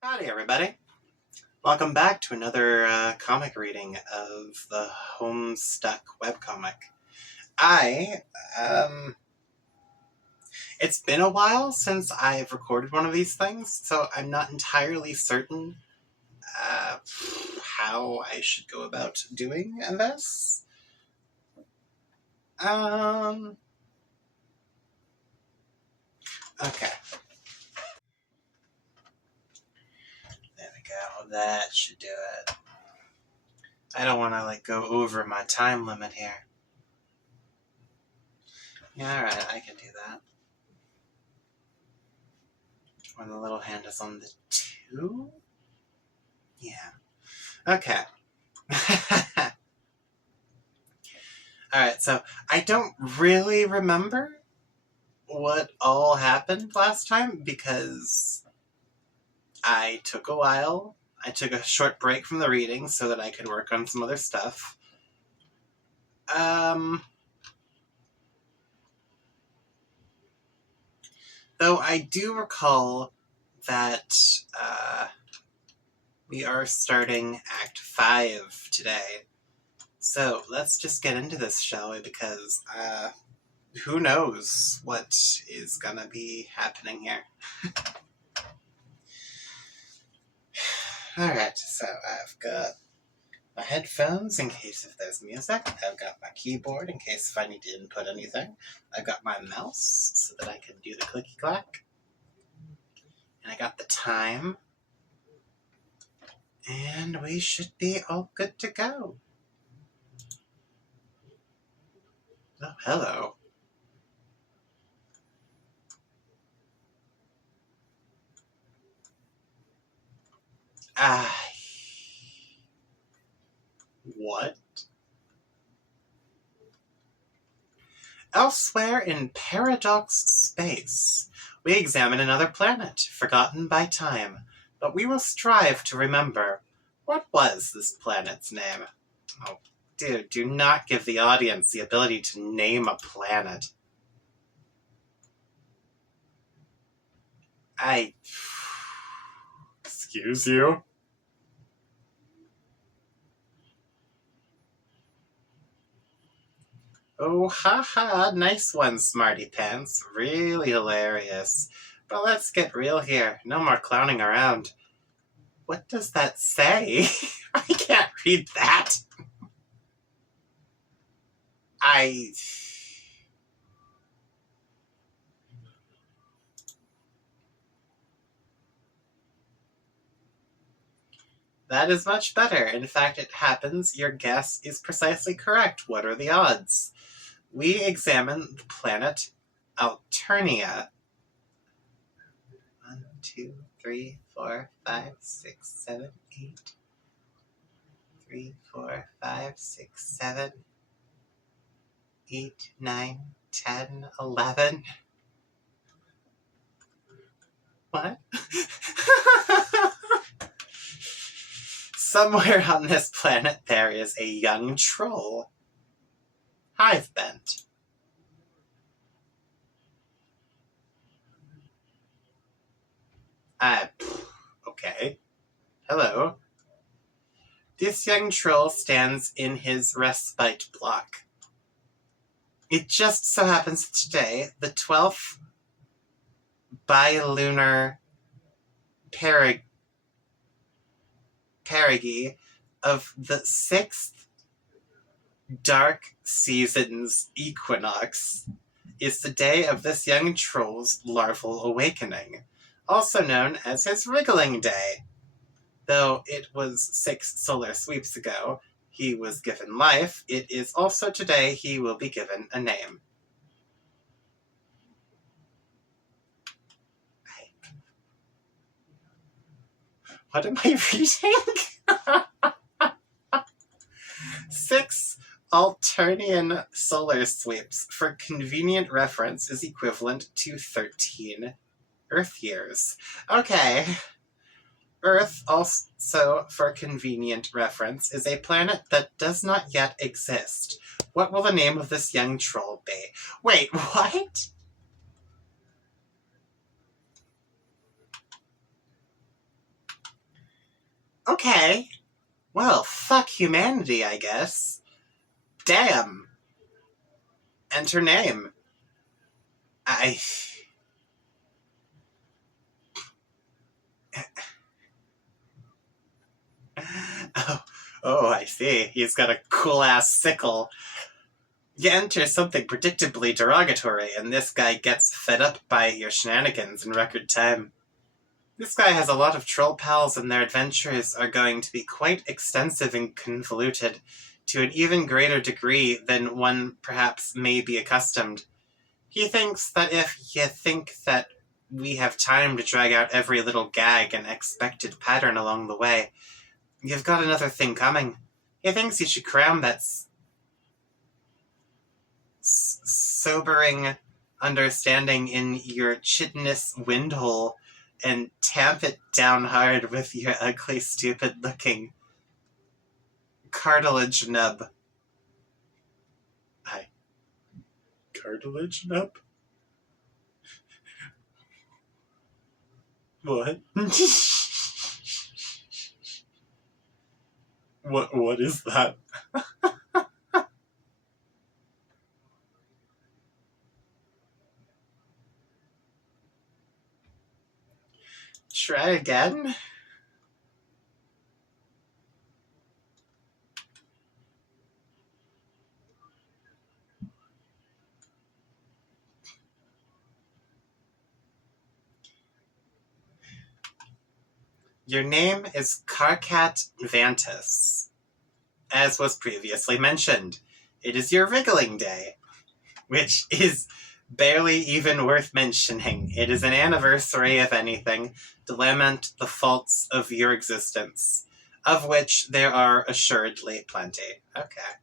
Howdy, everybody. Welcome back to another comic reading of the Homestuck webcomic. It's been a while since I've recorded one of these things, so I'm not entirely certain how I should go about doing this. Okay. There we go. That should do it. I don't want to, go over my time limit here. Yeah, alright, I can do that. When the little hand is on the 2? Yeah. Okay. Alright, so I don't really remember what all happened last time because I took a while. I took a short break from the reading so that I could work on some other stuff. Though I do recall that we are starting Act 5 today. So let's just get into this, shall we? Because who knows what is gonna be happening here. Alright, so I've got my headphones in case if there's music. I've got my keyboard in case if I need to input anything. I've got my mouse so that I can do the clicky clack. And I got the time. And we should be all good to go. Oh, hello. What? Elsewhere in Paradox Space, we examine another planet, forgotten by time, but we will strive to remember. What was this planet's name? Oh, dude, do not give the audience the ability to name a planet. Excuse you? Oh, haha, nice one, Smarty Pants. Really hilarious. But let's get real here. No more clowning around. What does that say? I can't read that. That is much better. In fact, it happens your guess is precisely correct. What are the odds? We examine the planet Alternia. 1, 2, 3, 4, 5, 6, 7, 8. 3, 4, 5, 6, 7, 8, 9, 10, 11. What? Somewhere on this planet there is a young troll. Hivebent. Okay. Hello. This young troll stands in his respite block. It just so happens today, the 12th bilunar perigee of the 6th dark season's equinox is the day of this young troll's larval awakening, also known as his wriggling day. Though it was 6 solar sweeps ago he was given life, it is also today he will be given a name. What am I reading? 6 Alternian solar sweeps, for convenient reference, is equivalent to 13 Earth years. Okay. Earth, also for convenient reference, is a planet that does not yet exist. What will the name of this young troll be? Wait, what? Okay. Well, fuck humanity, I guess. Damn. Enter name. I... Oh, I see. He's got a cool-ass sickle. You enter something predictably derogatory, and this guy gets fed up by your shenanigans in record time. This guy has a lot of troll pals, and their adventures are going to be quite extensive and convoluted, to an even greater degree than one perhaps may be accustomed. He thinks that if you think that we have time to drag out every little gag and expected pattern along the way, you've got another thing coming. He thinks you should cram that sobering understanding in your chitinous windhole and tamp it down hard with your ugly, stupid-looking cartilage nub. Cartilage nub? What? What is that? Try again? Your name is Carcat Vantus. As was previously mentioned, it is your wriggling day, which is barely even worth mentioning. It is an anniversary, if anything, to lament the faults of your existence, of which there are assuredly plenty. Okay.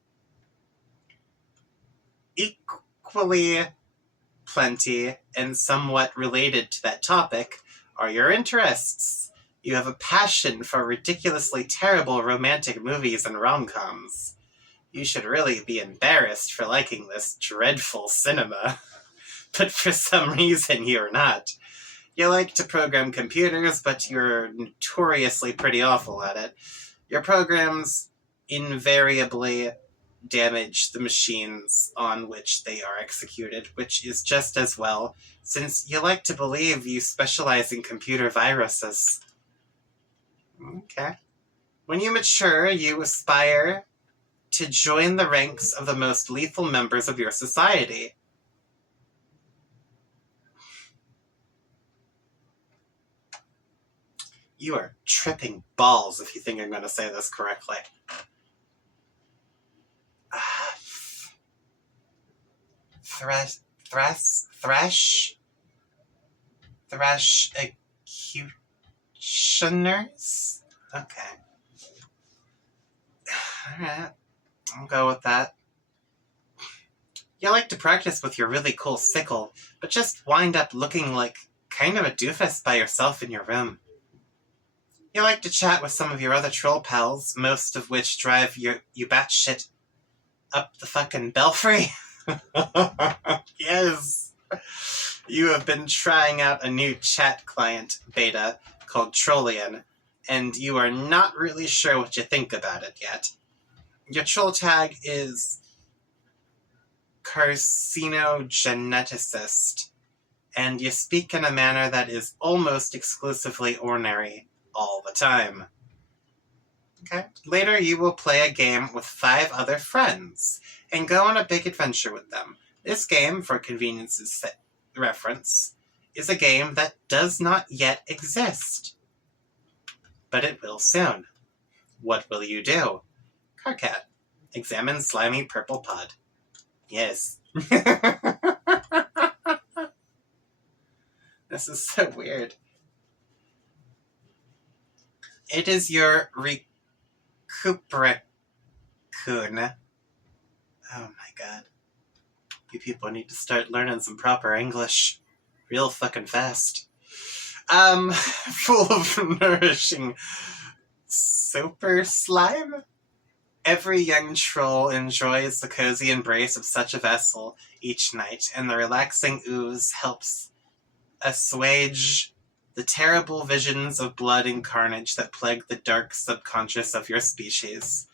Equally plenty, and somewhat related to that topic, are your interests. You have a passion for ridiculously terrible romantic movies and rom-coms. You should really be embarrassed for liking this dreadful cinema. But for some reason you're not. You like to program computers, but you're notoriously pretty awful at it. Your programs invariably damage the machines on which they are executed, which is just as well, since you like to believe you specialize in computer viruses. Okay. When you mature, you aspire to join the ranks of the most lethal members of your society. You are tripping balls if you think I'm going to say this correctly. Thresh executioners? Okay. Alright, I'll go with that. You like to practice with your really cool sickle, but just wind up looking like kind of a doofus by yourself in your room. You like to chat with some of your other troll pals, most of which drive you batshit up the fucking belfry. Yes. You have been trying out a new chat client beta called Trollian, and you are not really sure what you think about it yet. Your troll tag is carcinogeneticist, and you speak in a manner that is almost exclusively ornery all the time. Okay. Later, you will play a game with 5 other friends and go on a big adventure with them. This game, for convenience's reference, is a game that does not yet exist. But it will soon. What will you do? Carcat. Examine slimy purple pod. Yes. This is so weird. It is your recuperacun. Oh my god. You people need to start learning some proper English real fucking fast. Full of nourishing super slime? Every young troll enjoys the cozy embrace of such a vessel each night, and the relaxing ooze helps assuage the terrible visions of blood and carnage that plague the dark subconscious of your species.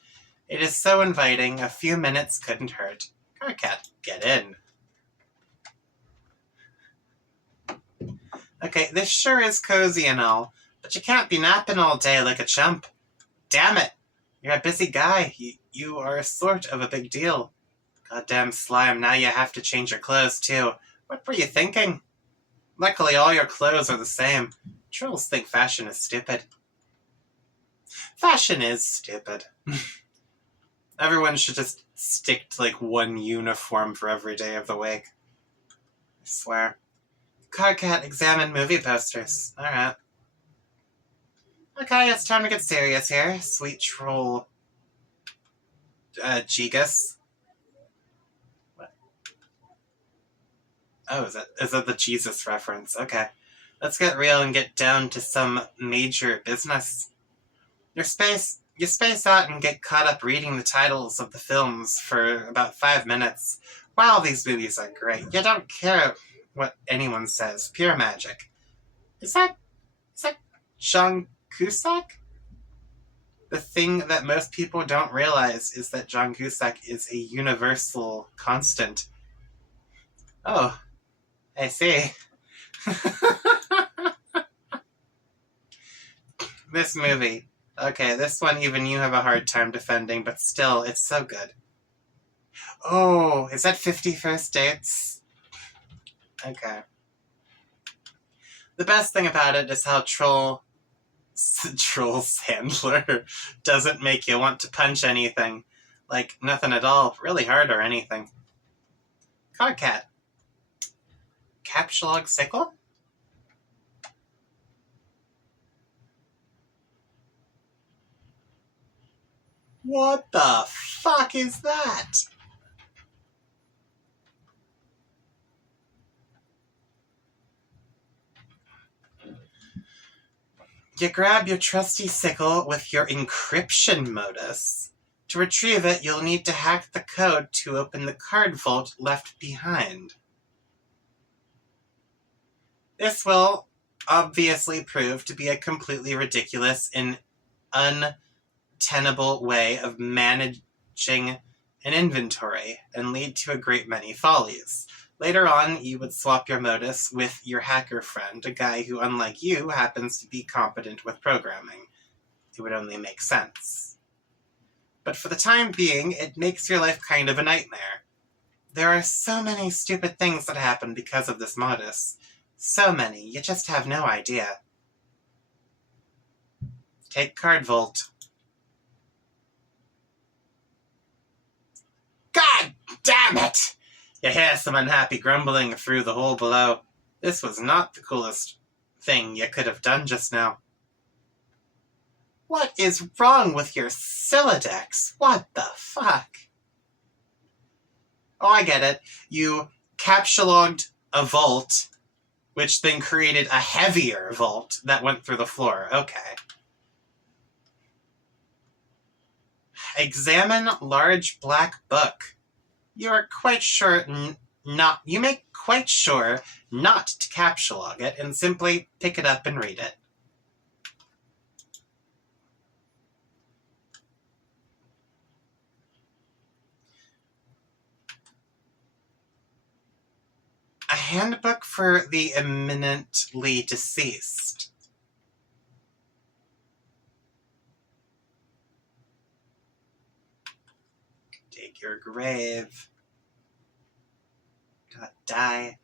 It is so inviting, a few minutes couldn't hurt. Carcat, get in. Okay, this sure is cozy and all, but you can't be napping all day like a chump. Damn it! You're a busy guy. You are sort of a big deal. Goddamn slime, now you have to change your clothes too. What were you thinking? Luckily, all your clothes are the same. Trolls think fashion is stupid. Fashion is stupid. Everyone should just stick to like one uniform for every day of the week. I swear. Carcat, examine movie posters. Alright. Okay, it's time to get serious here. Sweet troll. Gigas. What? Oh, is that the Jesus reference? Okay. Let's get real and get down to some major business. You space out and get caught up reading the titles of the films for about 5 minutes. Wow, these movies are great. You don't care what anyone says. Pure magic. Is that John Cusack? The thing that most people don't realize is that John Cusack is a universal constant. Oh, I see. This movie. Okay, this one even you have a hard time defending, but still, it's so good. Oh, is that 50 First Dates? Okay. The best thing about it is how Troll Sandler doesn't make you want to punch anything. Like, nothing at all. Really hard or anything. Carcat. Capsulog sickle? What the fuck is that? You grab your trusty sickle with your encryption modus. To retrieve it, you'll need to hack the code to open the card vault left behind. This will obviously prove to be a completely ridiculous and untenable way of managing an inventory and lead to a great many follies. Later on, you would swap your modus with your hacker friend, a guy who, unlike you, happens to be competent with programming. It would only make sense. But for the time being, it makes your life kind of a nightmare. There are so many stupid things that happen because of this modus. So many, you just have no idea. Take Card Vault. God damn it! You hear some unhappy grumbling through the hole below. This was not the coolest thing you could have done just now. What is wrong with your Silodex? What the fuck? Oh, I get it. You capsulogged a vault, which then created a heavier vault that went through the floor. Okay. Examine large black book. You are quite sure you make quite sure not to capsulog it and simply pick it up and read it. A handbook for the imminently deceased. Dig your grave. Gotta die.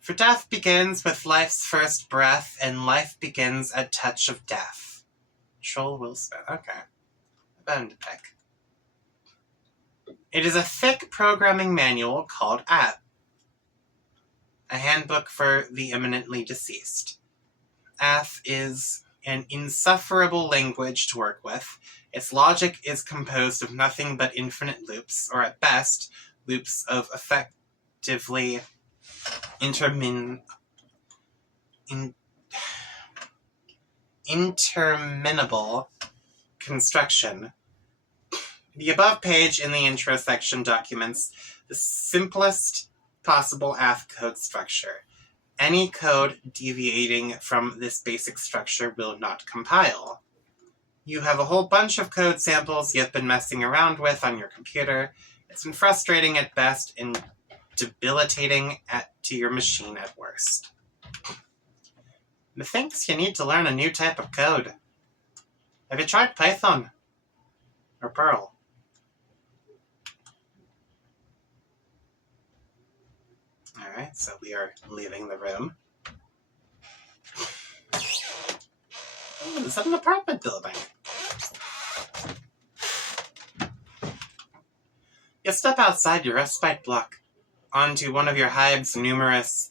For death begins with life's first breath, and life begins at touch of death. Troll will spell. Okay. A bone to pick. It is a thick programming manual called App. A handbook for the imminently deceased. AF is an insufferable language to work with. Its logic is composed of nothing but infinite loops, or at best, loops of effectively interminable construction. The above page in the intro section documents the simplest possible AF code structure. Any code deviating from this basic structure will not compile. You have a whole bunch of code samples you've been messing around with on your computer. It's been frustrating at best and debilitating to your machine at worst. Methinks you need to learn a new type of code. Have you tried Python? Or Perl? Alright, so we are leaving the room. Oh, is that an apartment building? You step outside your respite block onto one of your hive's numerous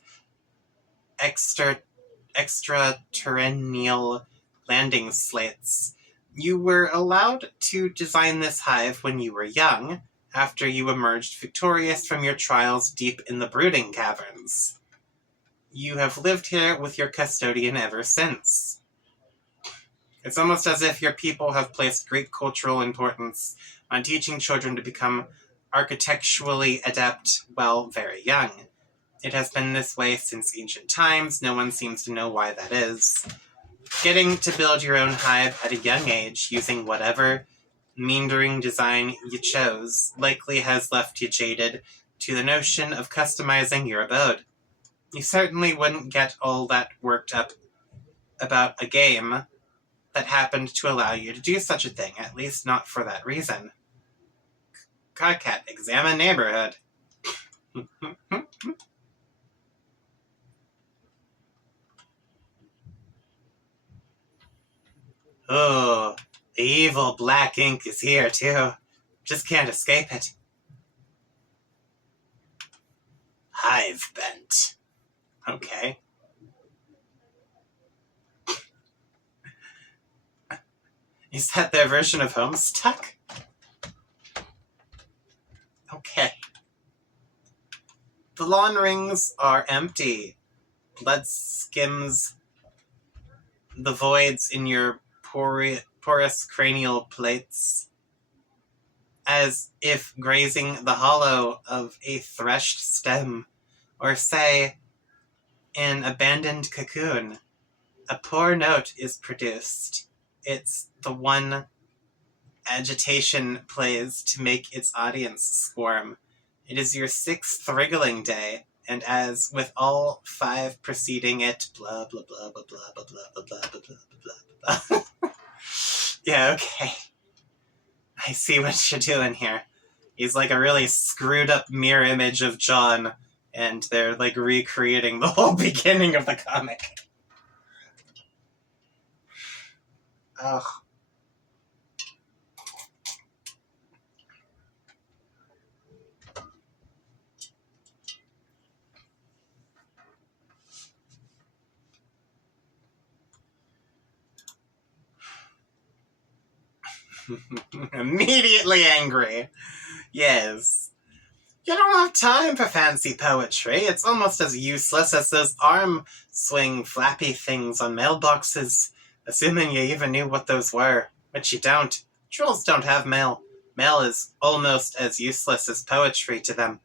extraterrestrial landing slates. You were allowed to design this hive when you were young, after you emerged victorious from your trials deep in the brooding caverns. You have lived here with your custodian ever since. It's almost as if your people have placed great cultural importance on teaching children to become architecturally adept while very young. It has been this way since ancient times. No one seems to know why that is. Getting to build your own hive at a young age using whatever meandering design you chose likely has left you jaded to the notion of customizing your abode. You certainly wouldn't get all that worked up about a game that happened to allow you to do such a thing, at least not for that reason. Codcat, examine neighborhood. Oh, the evil black ink is here, too. Just can't escape it. Hivebent. Okay. Is that their version of Homestuck? Okay. The lawn rings are empty. Blood skims the voids in your porous cranial plates, as if grazing the hollow of a threshed stem, or say, an abandoned cocoon. A poor note is produced. It's the one agitation plays to make its audience squirm. It is your 6th wriggling day, and as with all 5 preceding it, blah, blah, blah, blah, blah, blah, blah, blah, blah, blah, blah, blah, blah. Yeah, okay. I see what you're doing here. He's like a really screwed up mirror image of John, and they're like recreating the whole beginning of the comic. Ugh. Immediately angry. Yes. You don't have time for fancy poetry. It's almost as useless as those arm swing flappy things on mailboxes, assuming you even knew what those were, which you don't. Trolls don't have mail. Mail is almost as useless as poetry to them.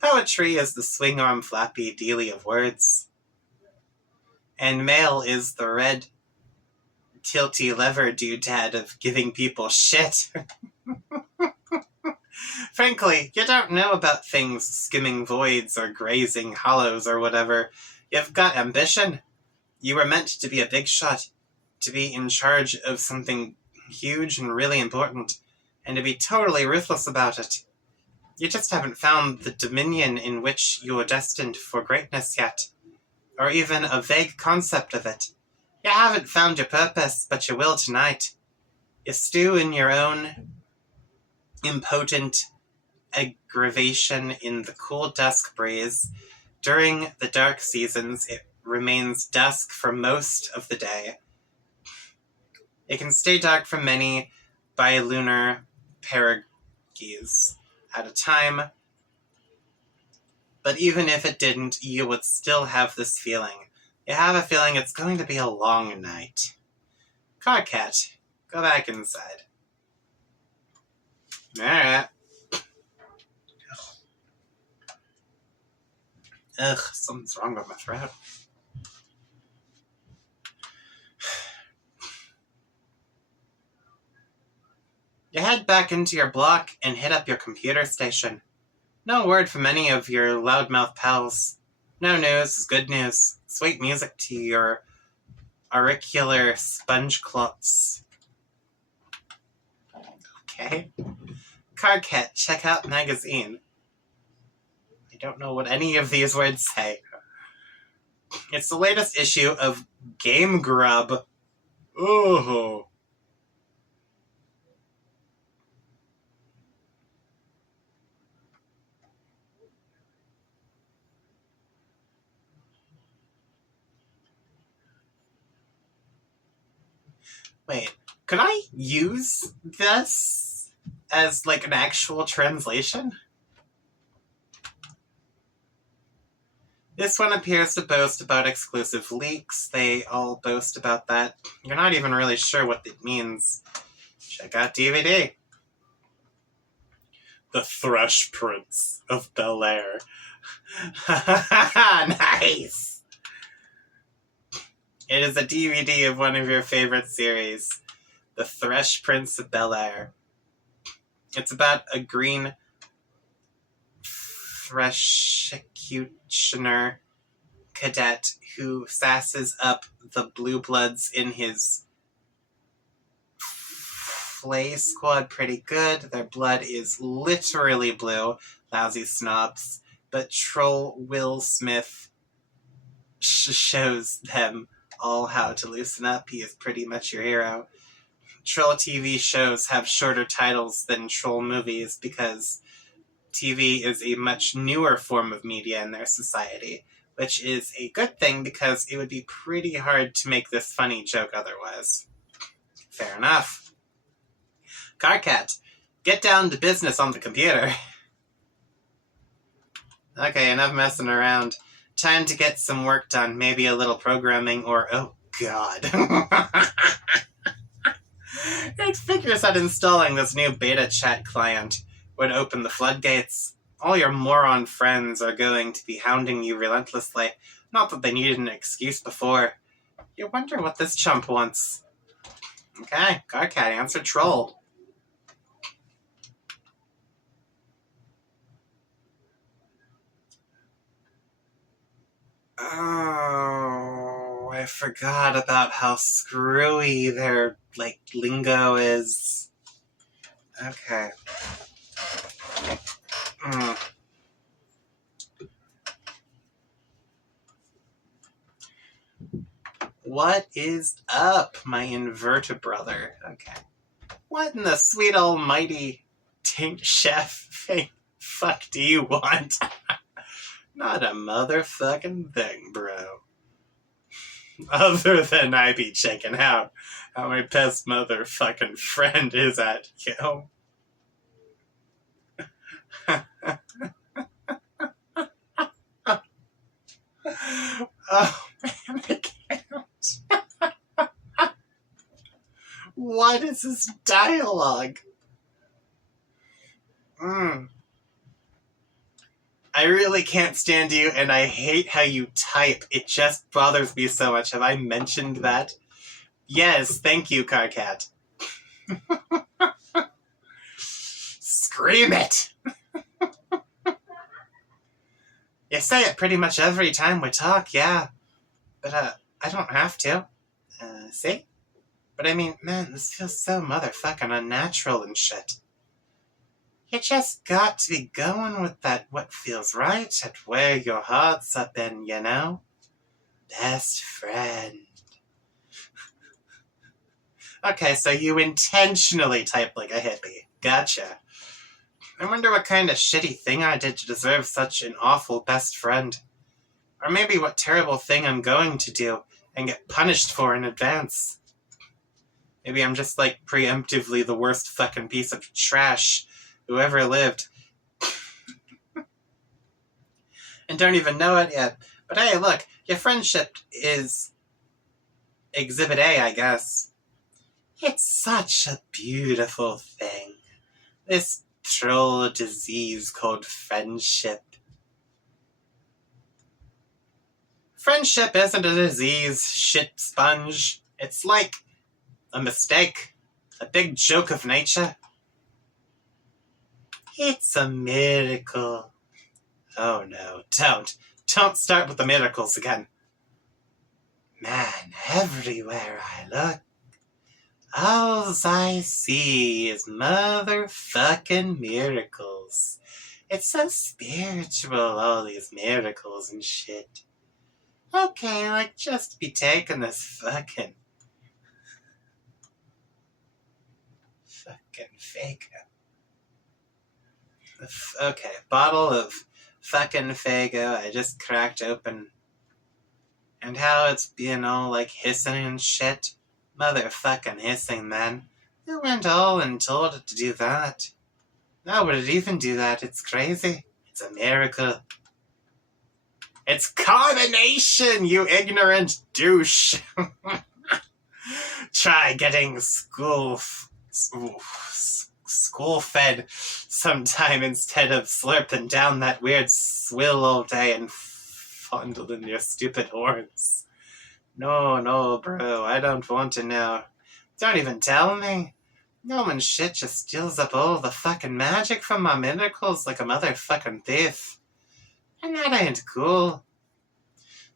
Poetry is the swing arm flappy dealy of words. And mail is the red tilty lever doodad of giving people shit. Frankly, you don't know about things skimming voids or grazing hollows or whatever. You've got ambition. You were meant to be a big shot, to be in charge of something huge and really important, and to be totally ruthless about it. You just haven't found the dominion in which you are destined for greatness yet, or even a vague concept of it. You haven't found your purpose, but you will tonight. You stew in your own impotent aggravation in the cool dusk breeze. During the dark seasons, it remains dusk for most of the day. It can stay dark for many bilunar perigees at a time, but even if it didn't, you would still have this feeling. You have a feeling it's going to be a long night. Carcat, go back inside. Alright. Ugh, something's wrong with my throat. You head back into your block and hit up your computer station. No word from any of your loudmouth pals. No news is good news. Sweet music to your auricular sponge clots. Okay. Carcat, check out magazine. I don't know what any of these words say. It's the latest issue of Game Grub. Ooh. Wait, could I use this as like an actual translation? This one appears to boast about exclusive leaks. They all boast about that. You're not even really sure what it means. Check out DVD. The Thrush Prince of Bel-Air. Nice! It is a DVD of one of your favorite series, The Thrush Prince of Bel-Air. It's about a green Thrushcutioner cadet who sasses up the blue bloods in his Flay squad pretty good. Their blood is literally blue. Lousy snobs. But Troll Will Smith shows them all how to loosen up. He is pretty much your hero. Troll TV shows have shorter titles than Troll movies because TV is a much newer form of media in their society, which is a good thing because it would be pretty hard to make this funny joke otherwise. Fair enough. Carcat, get down to business on the computer. Okay, enough messing around. Time to get some work done. Maybe a little programming or... Oh, God. It figures that installing this new beta chat client would open the floodgates. All your moron friends are going to be hounding you relentlessly. Not that they needed an excuse before. You wonder what this chump wants. Okay, Carcat, answer Troll. Oh, I forgot about how screwy their, lingo is. Okay. What is up, my inverter brother? Okay. What in the sweet almighty Tink Chef fuck do you want? Not a motherfucking thing, bro. Other than I be checking out how my best motherfucking friend is at, yo. Oh, man, I can't. What is this dialogue? I really can't stand you, and I hate how you type. It just bothers me so much. Have I mentioned that? Yes, thank you, Carcat. Scream it! You say it pretty much every time we talk, yeah. But, I don't have to. See? But I mean, man, this feels so motherfucking unnatural and shit. You just got to be going with that what feels right and where your heart's up in, you know? Best friend. Okay, so you intentionally type like a hippie. Gotcha. I wonder what kind of shitty thing I did to deserve such an awful best friend. Or maybe what terrible thing I'm going to do and get punished for in advance. Maybe I'm just preemptively the worst fucking piece of trash who ever lived. And don't even know it yet. But hey, look, your friendship is Exhibit A, I guess. It's such a beautiful thing. This troll disease called friendship. Friendship isn't a disease, shit sponge. It's like a mistake. A big joke of nature. It's a miracle. Oh no, don't. Don't start with the miracles again. Man, everywhere I look, all I see is motherfucking miracles. It's so spiritual, all these miracles and shit. Okay, like, just be taking this fucking Fago. Okay, bottle of fucking Fago I just cracked open. And how it's being all, like, hissing and shit. Motherfucking hissing, man. Who went all and told it to do that? How would it even do that? It's crazy. It's a miracle. It's carbonation, you ignorant douche. Try getting school-fed sometime instead of slurping down that weird swill all day and fondling your stupid horns. No, bro, I don't want to know. Don't even tell me. No one shit just steals up all the fucking magic from my miracles like a motherfucking thief. And that ain't cool.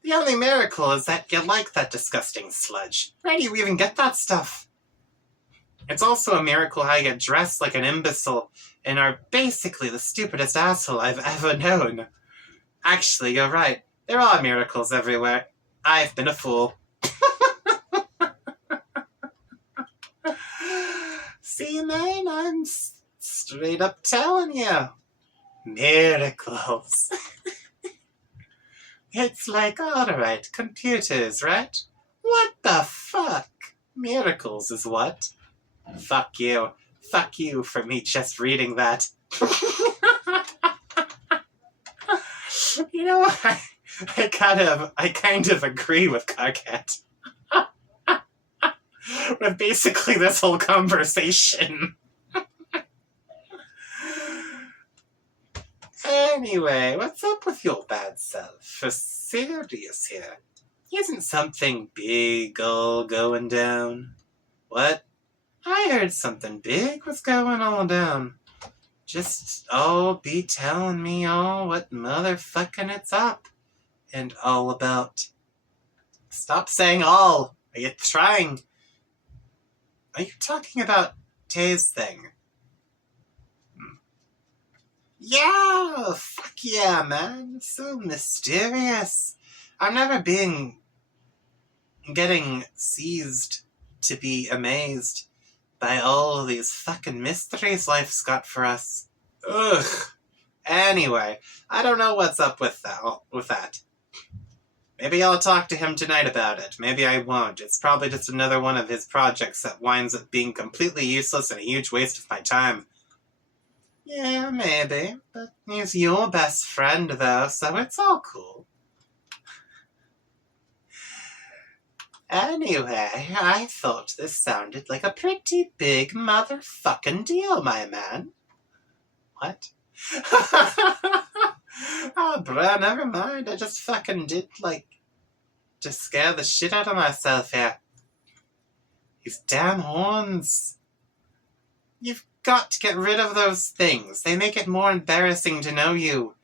The only miracle is that you like that disgusting sludge. Where do you even get that stuff? It's also a miracle how you get dressed like an imbecile and are basically the stupidest asshole I've ever known. Actually, you're right. There are miracles everywhere. I've been a fool. See, man, I'm straight up telling you. Miracles. It's like, alright, computers, right? What the fuck? Miracles is what? Fuck you. Fuck you for me just reading that. You know what? I kind of agree with Carcat. With basically this whole conversation. Anyway, what's up with your bad self? For serious here. Isn't something big all going down? What? I heard something big was going all down. Just all be telling me all what motherfucking it's up and all about. Stop saying all. Are you trying? Are you talking about Tay's thing? Yeah, fuck yeah, man. So mysterious. I'm never getting seized to be amazed by all these fucking mysteries life's got for us. Ugh. Anyway, I don't know what's up with that. Maybe I'll talk to him tonight about it. Maybe I won't. It's probably just another one of his projects that winds up being completely useless and a huge waste of my time. Yeah, maybe. But he's your best friend, though, so it's all cool. Anyway, I thought this sounded like a pretty big motherfucking deal, my man. What? Oh, bro, never mind. I just fucking did, to scare the shit out of myself here. These damn horns. You've got to get rid of those things. They make it more embarrassing to know you.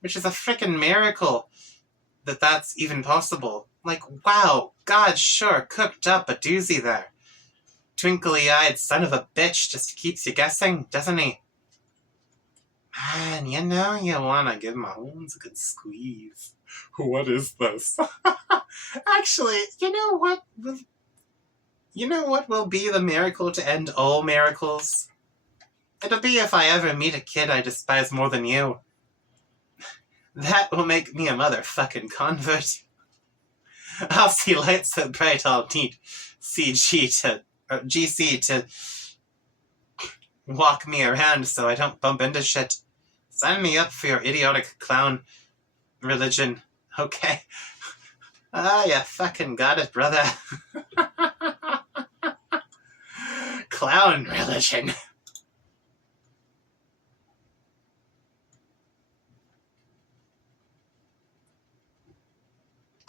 Which is a frickin' miracle that that's even possible. Like, wow, God sure cooked up a doozy there. Twinkly-eyed son of a bitch just keeps you guessing, doesn't he? Man, you know you want to give my horns a good squeeze. What is this? Actually, you know what will be the miracle to end all miracles? It'll be if I ever meet a kid I despise more than you. That will make me a motherfucking convert. I'll see lights so bright I'll need GC to walk me around so I don't bump into shit. Sign me up for your idiotic clown religion, okay? Ah, you fucking got it, brother. Clown religion.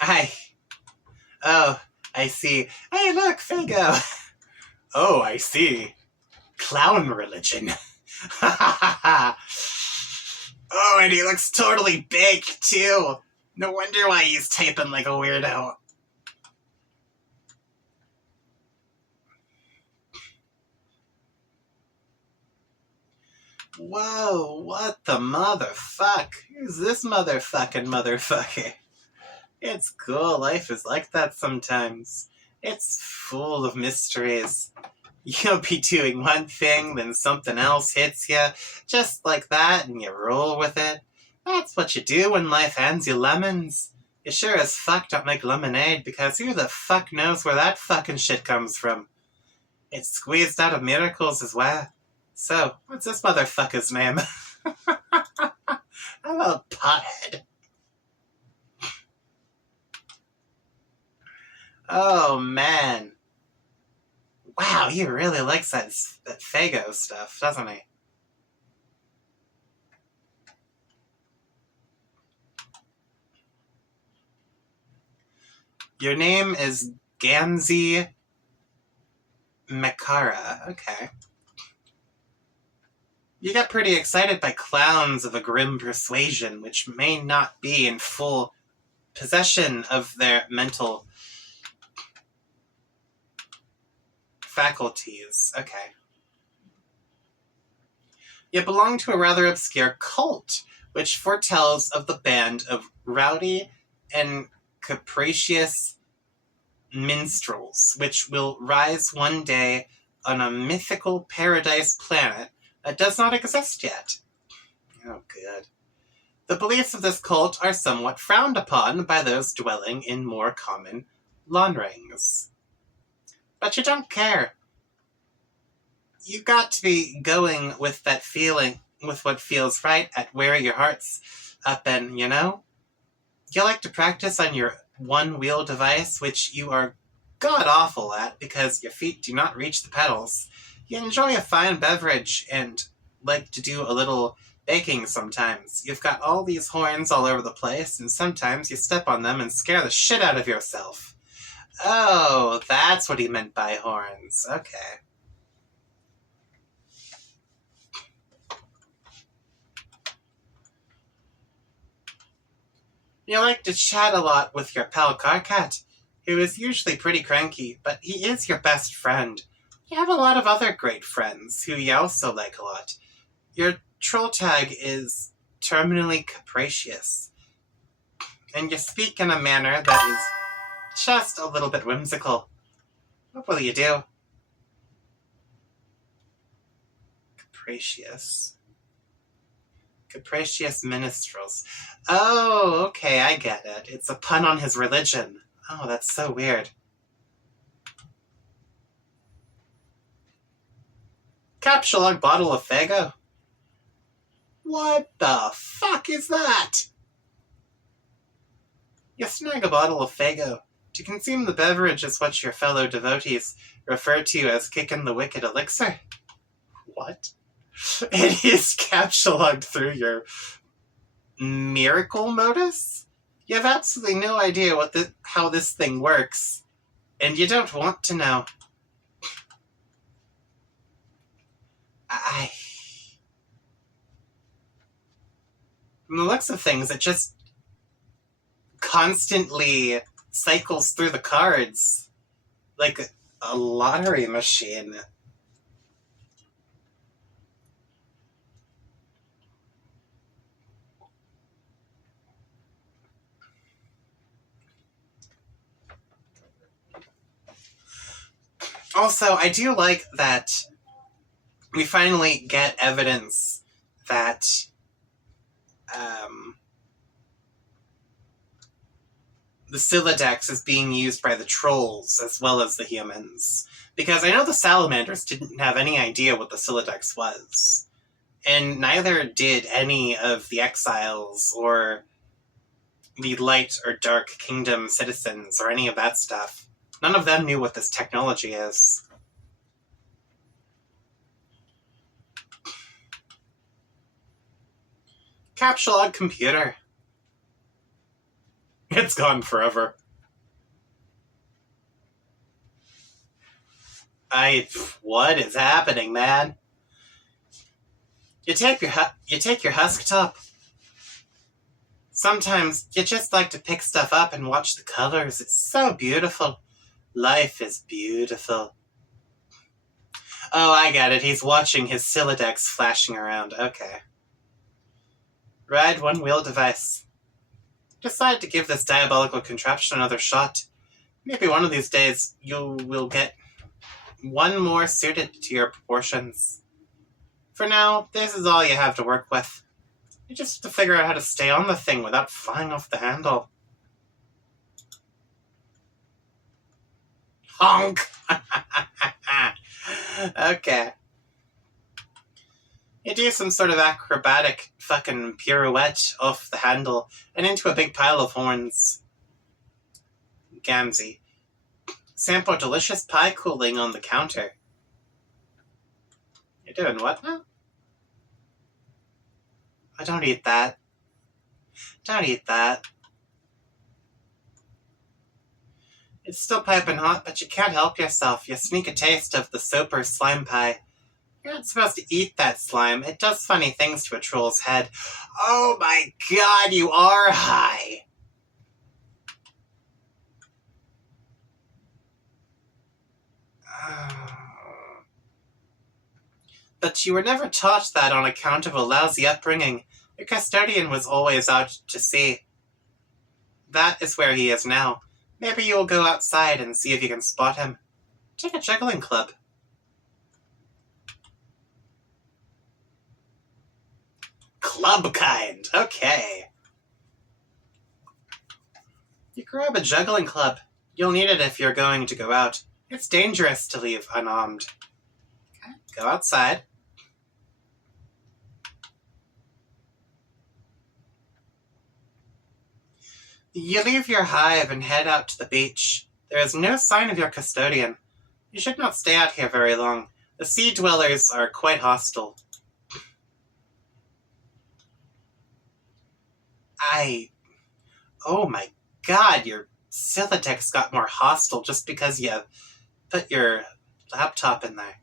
I Oh, I see. Hey, look, Fago! Oh, I see. Clown religion. Oh, and he looks totally baked, too. No wonder why he's typing like a weirdo. Whoa, what the motherfuck? Who's this motherfucker? It's cool, life is like that sometimes. It's full of mysteries. You'll be doing one thing, then something else hits you, just like that, and you roll with it. That's what you do when life hands you lemons. You sure as fuck don't make lemonade, because who the fuck knows where that fucking shit comes from? It's squeezed out of miracles as well. So, what's this motherfucker's name? I'm a pothead. Oh, man. Wow, he really likes that Fago stuff, doesn't he? Your name is Ganzi Mekara. Okay. You get pretty excited by clowns of a grim persuasion, which may not be in full possession of their mental faculties. Okay. You belong to a rather obscure cult, which foretells of the band of rowdy and capricious minstrels, which will rise one day on a mythical paradise planet that does not exist yet. Oh, good. The beliefs of this cult are somewhat frowned upon by those dwelling in more common lawn rings. But you don't care. You got to be going with that feeling, with what feels right at where your heart's up and, you know? You like to practice on your one-wheel device, which you are god-awful at because your feet do not reach the pedals. You enjoy a fine beverage and like to do a little baking sometimes. You've got all these horns all over the place, and sometimes you step on them and scare the shit out of yourself. Oh, that's what he meant by horns. Okay. You like to chat a lot with your pal Carcat, who is usually pretty cranky, but he is your best friend. You have a lot of other great friends who you also like a lot. Your troll tag is terminally capricious, and you speak in a manner that is just a little bit whimsical. What will you do? Capricious. Capricious minstrels. Oh, okay, I get it. It's a pun on his religion. Oh, that's so weird. Capsulog bottle of Fago? What the fuck is that? You snag a bottle of Fago. To consume the beverage is what your fellow devotees refer to as kicking the wicked elixir. What? It is capsulogged through your miracle modus? You have absolutely no idea how this thing works, and you don't want to know. From the looks of things, it just constantly cycles through the cards like a lottery machine. Also, I do like that we finally get evidence that the Siladex is being used by the trolls as well as the humans. Because I know the salamanders didn't have any idea what the Siladex was. And neither did any of the exiles or the light or dark kingdom citizens or any of that stuff. None of them knew what this technology is. Capsulog computer. It's gone forever. What is happening, man? You take your husk top. Sometimes you just like to pick stuff up and watch the colors. It's so beautiful. Life is beautiful. Oh, I get it. He's watching his Silodex flashing around. Okay. Ride one-wheel device. Decide to give this diabolical contraption another shot. Maybe one of these days you will get one more suited to your proportions. For now, this is all you have to work with. You just have to figure out how to stay on the thing without flying off the handle. Honk! Okay. You do some sort of acrobatic fucking pirouette off the handle and into a big pile of horns. Gamzee. Sample delicious pie cooling on the counter. You're doing what now? I don't eat that. Don't eat that. It's still piping hot, but you can't help yourself. You sneak a taste of the soper slime pie. You're not supposed to eat that slime. It does funny things to a troll's head. Oh my god, you are high! But you were never taught that on account of a lousy upbringing. Your custodian was always out to sea. That is where he is now. Maybe you will go outside and see if you can spot him. Take a juggling club. Club kind. Okay. You grab a juggling club. You'll need it if you're going to go out. It's dangerous to leave unarmed. Okay. Go outside. You leave your hive and head out to the beach. There is no sign of your custodian. You should not stay out here very long. The sea dwellers are quite hostile. Oh my god, your Silodex got more hostile just because you put your laptop in there.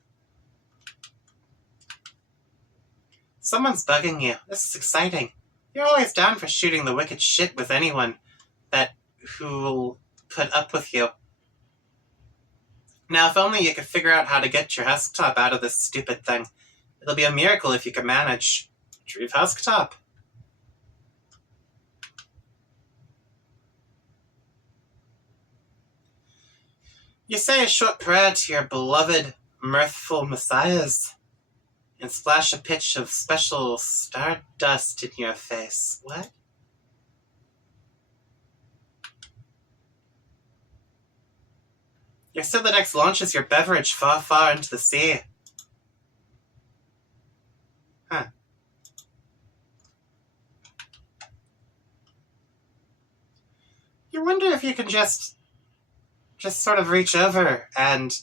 Someone's bugging you. This is exciting. You're always down for shooting the wicked shit with anyone who'll put up with you. Now, if only you could figure out how to get your husk top out of this stupid thing. It'll be a miracle if you can manage. Retrieve husk top. You say a short prayer to your beloved, mirthful messiahs, and splash a pitch of special stardust in your face. What? Your Silodex launches your beverage far, far into the sea. Huh. You wonder if you can just sort of reach over and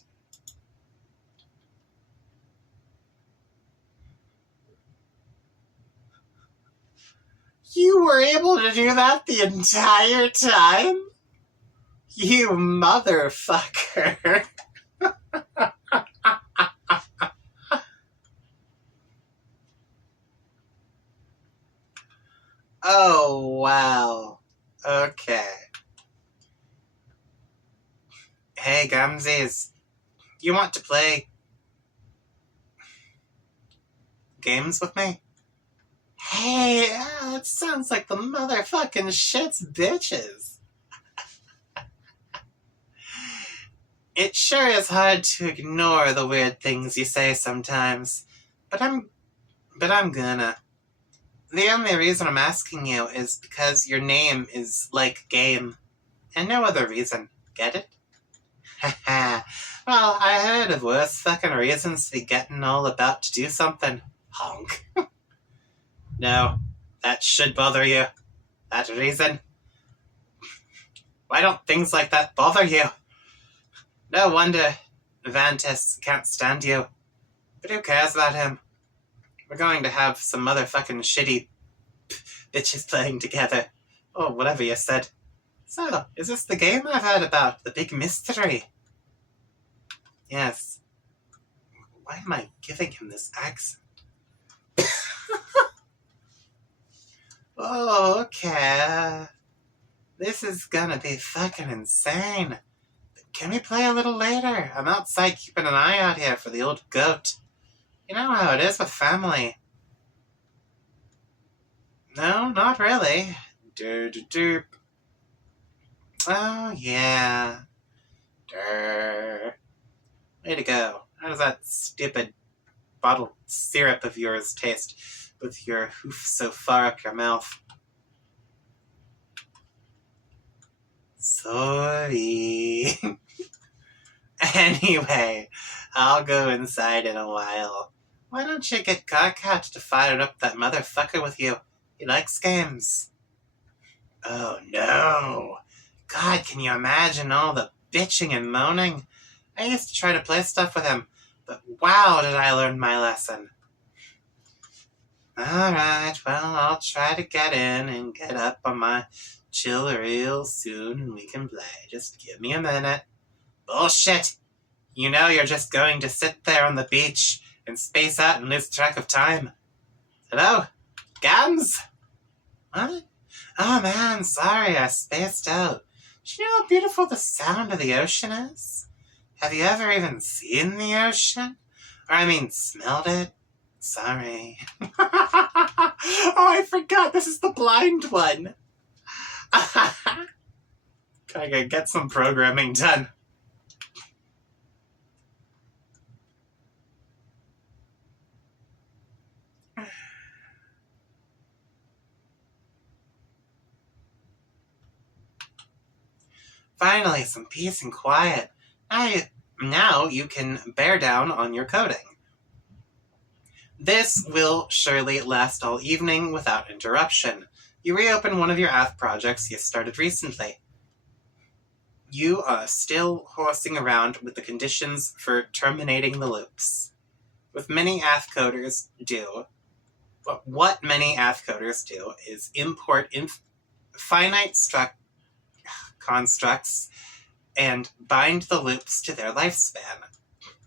you were able to do that the entire time? You motherfucker. Oh, wow. Okay. Hey, Gamzees. You want to play games with me? Hey, it sounds like the motherfucking shit's bitches. It sure is hard to ignore the weird things you say sometimes, but I'm gonna. The only reason I'm asking you is because your name is like game, and no other reason. Get it? Haha. Well, I heard of worse fucking reasons to be getting all about to do something. Honk. No, that should bother you. That reason. Why don't things like that bother you? No wonder Vantis can't stand you. But who cares about him? We're going to have some motherfucking shitty bitches playing together. Or whatever you said. So, is this the game I've heard about? The big mystery? Yes. Why am I giving him this accent? Oh, okay. This is gonna be fucking insane. Can we play a little later? I'm outside keeping an eye out here for the old goat. You know how it is with family. No, not really. Derp. Oh, yeah. Durr. Way to go. How does that stupid bottled syrup of yours taste with your hoof so far up your mouth? Sorry. Anyway, I'll go inside in a while. Why don't you get Garcat to fire up that motherfucker with you? He likes games. Oh no. God, can you imagine all the bitching and moaning? I used to try to play stuff with him, but wow, did I learn my lesson. Alright, well, I'll try to get in and get up on my chill real soon and we can play. Just give me a minute. Bullshit! You know you're just going to sit there on the beach and space out and lose track of time. Hello? Gams? What? Oh man, sorry, I spaced out. Do you know how beautiful the sound of the ocean is? Have you ever even seen the ocean? Or I mean, smelled it? Sorry. Oh, I forgot, this is the blind one. Gotta get some programming done. Finally, some peace and quiet. Now you can bear down on your coding. This will surely last all evening without interruption. You reopen one of your Ath projects you started recently. You are still horsing around with the conditions for terminating the loops. What many Ath coders do is import finite constructs and bind the loops to their lifespan.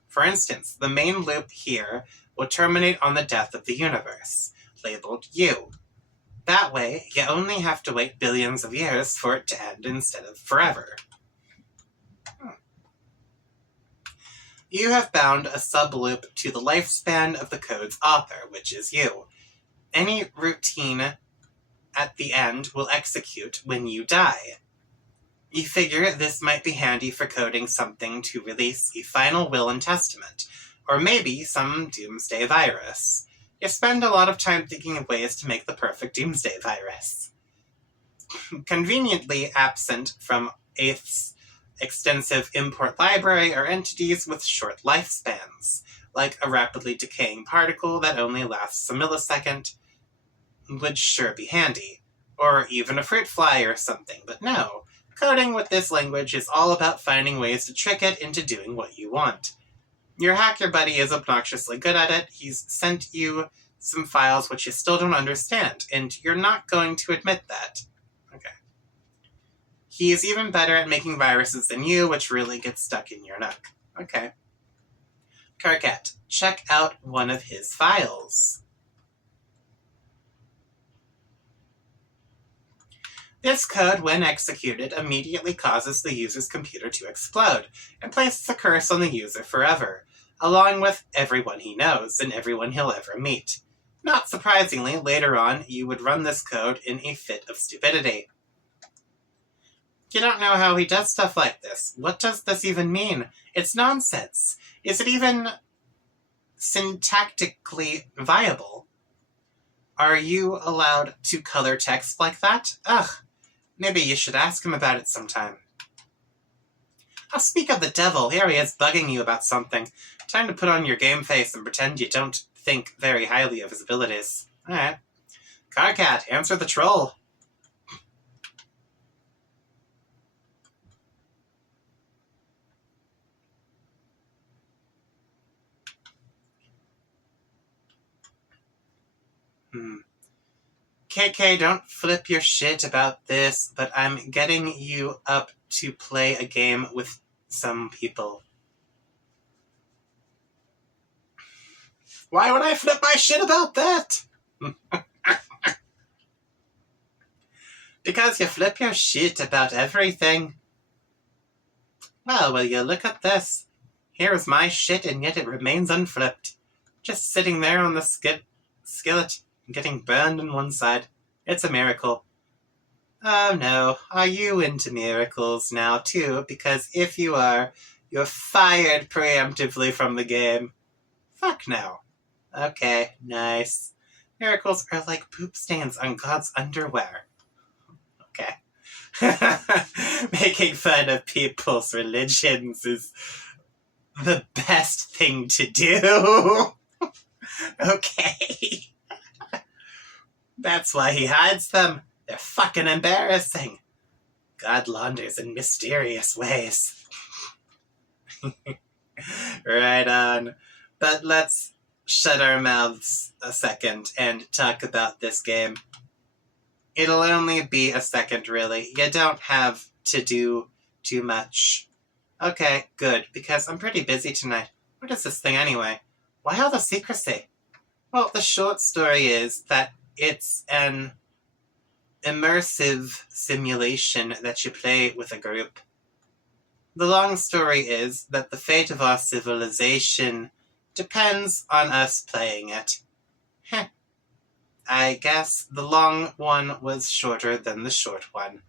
For instance, the main loop here will terminate on the death of the universe, labeled U. That way, you only have to wait billions of years for it to end instead of forever. You have bound a subloop to the lifespan of the code's author, which is you. Any routine at the end will execute when you die. You figure this might be handy for coding something to release a final will and testament, or maybe some doomsday virus. You spend a lot of time thinking of ways to make the perfect doomsday virus. Conveniently absent from Eighth's extensive import library are entities with short lifespans, like a rapidly decaying particle that only lasts a millisecond would sure be handy, or even a fruit fly or something, but no. Coding with this language is all about finding ways to trick it into doing what you want. Your hacker buddy is obnoxiously good at it. He's sent you some files which you still don't understand, and you're not going to admit that. Okay. He is even better at making viruses than you, which really gets stuck in your neck. Okay. Carcat, check out one of his files. This code, when executed, immediately causes the user's computer to explode and places a curse on the user forever, along with everyone he knows and everyone he'll ever meet. Not surprisingly, later on, you would run this code in a fit of stupidity. You don't know how he does stuff like this. What does this even mean? It's nonsense. Is it even syntactically viable? Are you allowed to color text like that? Ugh. Maybe you should ask him about it sometime. I'll speak of the devil. Here he is bugging you about something. Time to put on your game face and pretend you don't think very highly of his abilities. Alright. Carcat, answer the troll. KK, don't flip your shit about this, but I'm getting you up to play a game with some people. Why would I flip my shit about that? Because you flip your shit about everything. Well, will you look at this? Here's my shit, and yet it remains unflipped. Just sitting there on the skillet, getting burned on one side. It's a miracle. Oh no, are you into miracles now too? Because if you are, you're fired preemptively from the game. Fuck no. Okay, nice. Miracles are like poop stains on God's underwear. Okay. Making fun of people's religions is the best thing to do. Okay. That's why he hides them. They're fucking embarrassing. God launders in mysterious ways. Right on. But let's shut our mouths a second and talk about this game. It'll only be a second, really. You don't have to do too much. Okay, good, because I'm pretty busy tonight. What is this thing anyway? Why all the secrecy? Well, the short story is that it's an immersive simulation that you play with a group. The long story is that the fate of our civilization depends on us playing it. Heh. I guess the long one was shorter than the short one.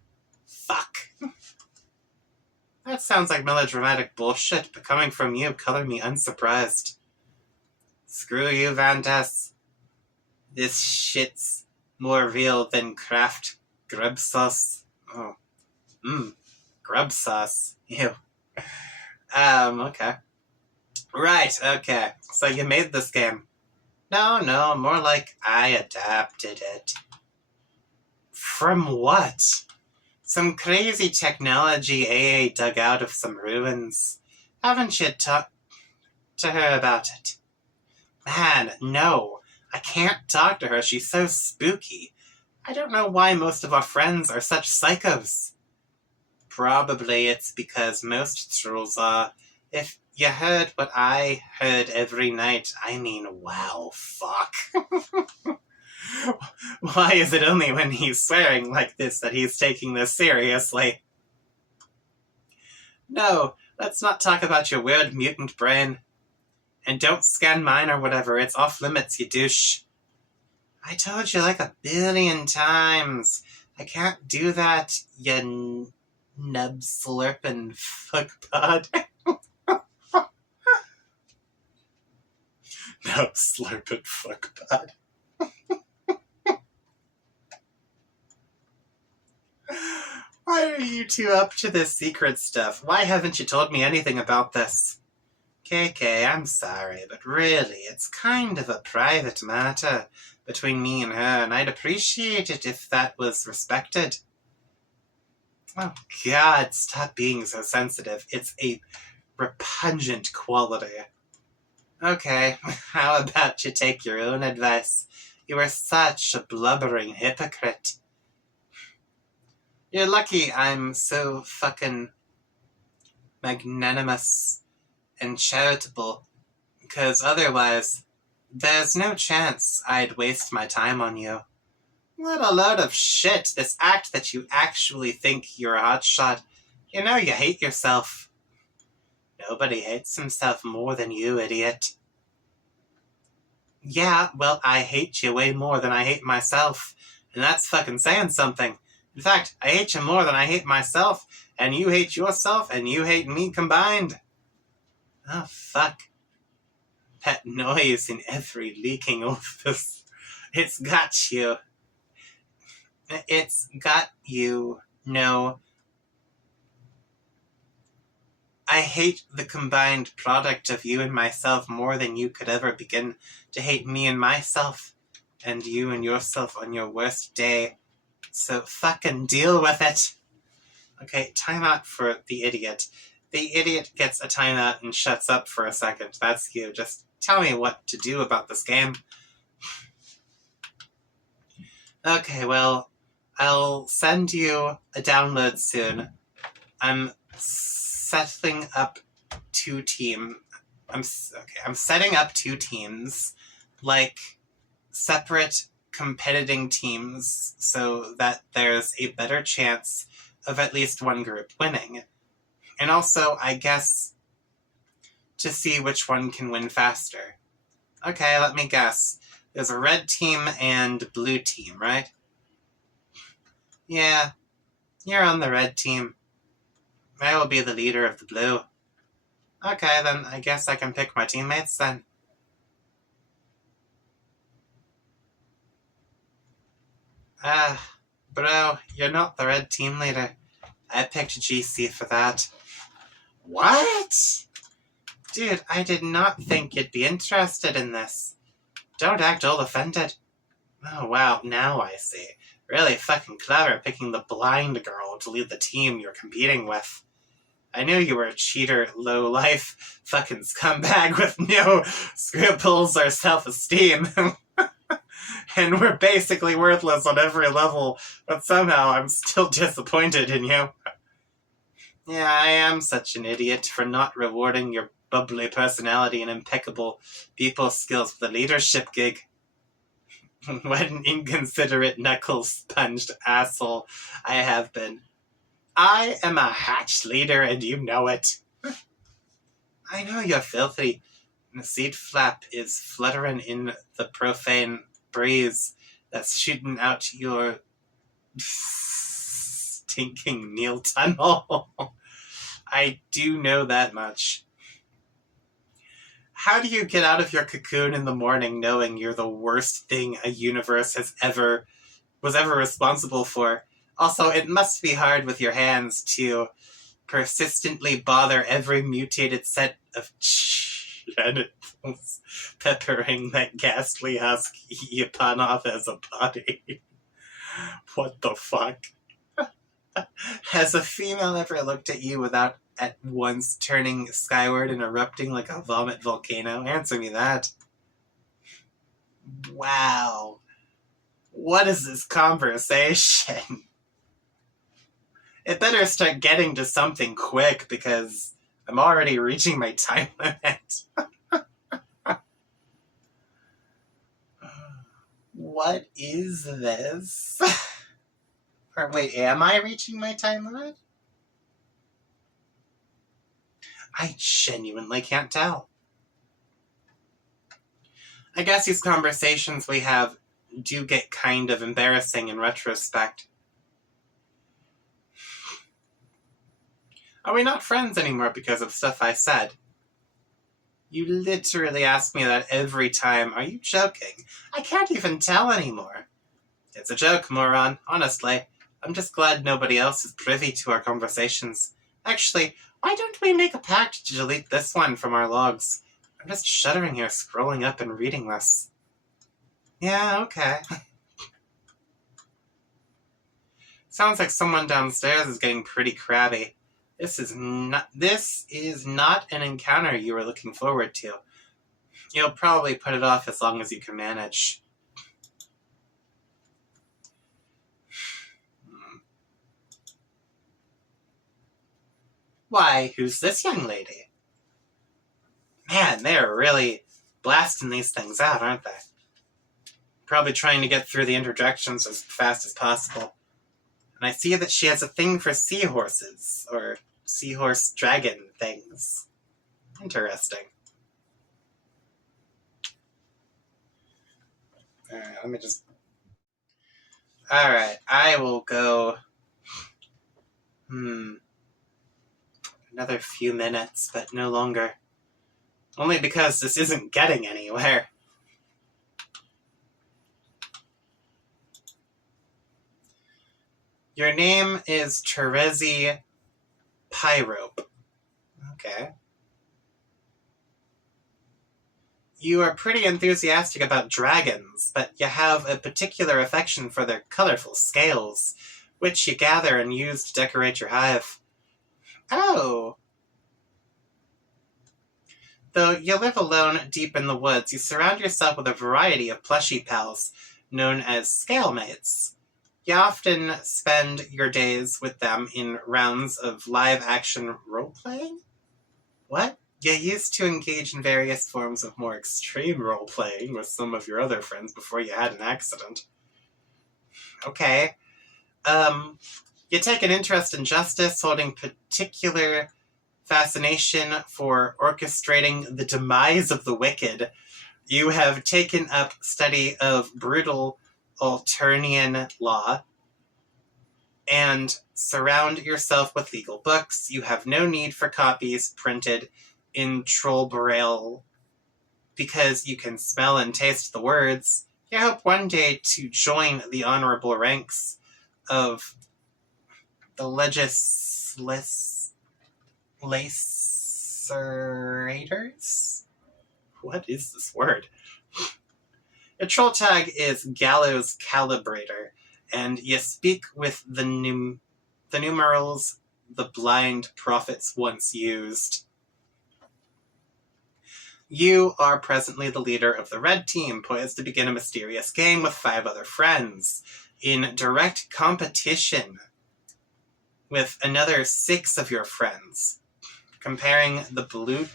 Fuck. That sounds like melodramatic bullshit, but coming from you, color me unsurprised. Screw you, Van Ness. This shit's more real than Kraft grub sauce. Oh. Grub sauce. Ew. Okay. Right, okay. So you made this game. No, more like I adapted it. From what? Some crazy technology AA dug out of some ruins. Haven't you talked to her about it? Man, no. I can't talk to her. She's so spooky. I don't know why most of our friends are such psychos. Probably it's because most trolls are. If you heard what I heard every night, I mean, wow, fuck. Why is it only when he's swearing like this that he's taking this seriously? No, let's not talk about your weird mutant brain. And don't scan mine or whatever, it's off limits, you douche. I told you like 1 billion times. I can't do that, you nub slurpin' fuckpod. Nub slurpin' fuckpod. Why are you two up to this secret stuff? Why haven't you told me anything about this? KK, I'm sorry, but really, it's kind of a private matter between me and her, and I'd appreciate it if that was respected. Oh, God, stop being so sensitive. It's a repugnant quality. Okay, how about you take your own advice? You are such a blubbering hypocrite. You're lucky I'm so fucking magnanimous and charitable, because otherwise, there's no chance I'd waste my time on you. What a load of shit, this act that you actually think you're a hotshot. You know you hate yourself. Nobody hates himself more than you, idiot. Yeah, well, I hate you way more than I hate myself, and that's fucking saying something. In fact, I hate you more than I hate myself, and you hate yourself, and you hate me combined. Oh, fuck. That noise in every leaking orifice. It's got you. It's got you. No. I hate the combined product of you and myself more than you could ever begin to hate me and myself, and you and yourself on your worst day. So fucking deal with it. Okay, timeout for the idiot. The idiot gets a timeout and shuts up for a second. That's you. Just tell me what to do about this game. Okay, well, I'll send you a download soon. I'm setting up 2 teams. I'm setting up 2 teams. like separate competing teams so that there's a better chance of at least one group winning. And also, I guess, to see which one can win faster. Okay, let me guess. There's a red team and blue team, right? Yeah, you're on the red team. I will be the leader of the blue. Okay, then I guess I can pick my teammates then. Bro, you're not the red team leader. I picked GC for that. What? Dude, I did not think you'd be interested in this. Don't act all offended. Oh, wow, now I see. Really fucking clever picking the blind girl to lead the team you're competing with. I knew you were a cheater, low-life, fucking scumbag with no scruples or self-esteem. And we're basically worthless on every level, but somehow I'm still disappointed in you. Yeah, I am such an idiot for not rewarding your bubbly personality and impeccable people skills with a leadership gig. What an inconsiderate knuckle-sponged asshole I have been. I am a hatch leader and you know it. I know you're filthy. The seed flap is fluttering in the profane breeze that's shooting out your stinking Neil tunnel. I do know that much. How do you get out of your cocoon in the morning knowing you're the worst thing a universe was ever responsible for? Also, it must be hard with your hands to persistently bother every mutated set of genitals peppering that ghastly husk you pawn off as a body. What the fuck? Has a female ever looked at you without at once turning skyward and erupting like a vomit volcano? Answer me that. Wow. What is this conversation? It better start getting to something quick because I'm already reaching my time limit. What is this? Or wait, am I reaching my time limit? I genuinely can't tell. I guess these conversations we have do get kind of embarrassing in retrospect. Are we not friends anymore because of stuff I said? You literally ask me that every time. Are you joking? I can't even tell anymore. It's a joke, moron. Honestly. I'm just glad nobody else is privy to our conversations. Actually, why don't we make a pact to delete this one from our logs? I'm just shuddering here, scrolling up and reading this. Yeah, okay. Sounds like someone downstairs is getting pretty crabby. This is not an encounter you were looking forward to. You'll probably put it off as long as you can manage. Why, who's this young lady? Man, they're really blasting these things out, aren't they? Probably trying to get through the interjections as fast as possible. And I see that she has a thing for seahorses, or seahorse dragon things. Interesting. Alright, let me just... Alright, I will go... Another few minutes, but no longer. Only because this isn't getting anywhere. Your name is Terezi Pyrope. Okay. You are pretty enthusiastic about dragons, but you have a particular affection for their colorful scales, which you gather and use to decorate your hive. Oh. Though you live alone deep in the woods, you surround yourself with a variety of plushy pals, known as scalemates. You often spend your days with them in rounds of live-action role-playing? What? You used to engage in various forms of more extreme role-playing with some of your other friends before you had an accident. Okay. You take an interest in justice, holding particular fascination for orchestrating the demise of the wicked. You have taken up study of brutal Alternian law and surround yourself with legal books. You have no need for copies printed in troll braille because you can smell and taste the words. You hope one day to join the honorable ranks of the legislators? What is this word? Your troll tag is Gallows Calibrator, and you speak with the numerals the blind prophets once used. You are presently the leader of the red team, poised to begin a mysterious game with 5 other friends, in direct competition with another 6 of your friends, comprising the blue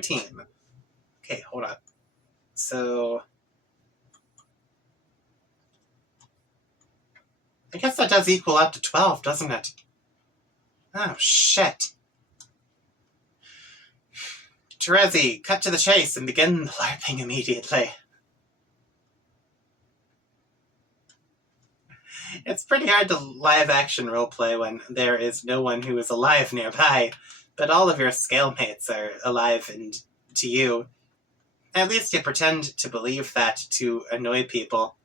team. Okay, hold on. So I guess that does equal up to 12, doesn't it? Oh, shit. Terezi, cut to the chase and begin the LARPing immediately. It's pretty hard to live-action roleplay when there is no one who is alive nearby, but all of your scalemates are alive and to you. At least you pretend to believe that to annoy people.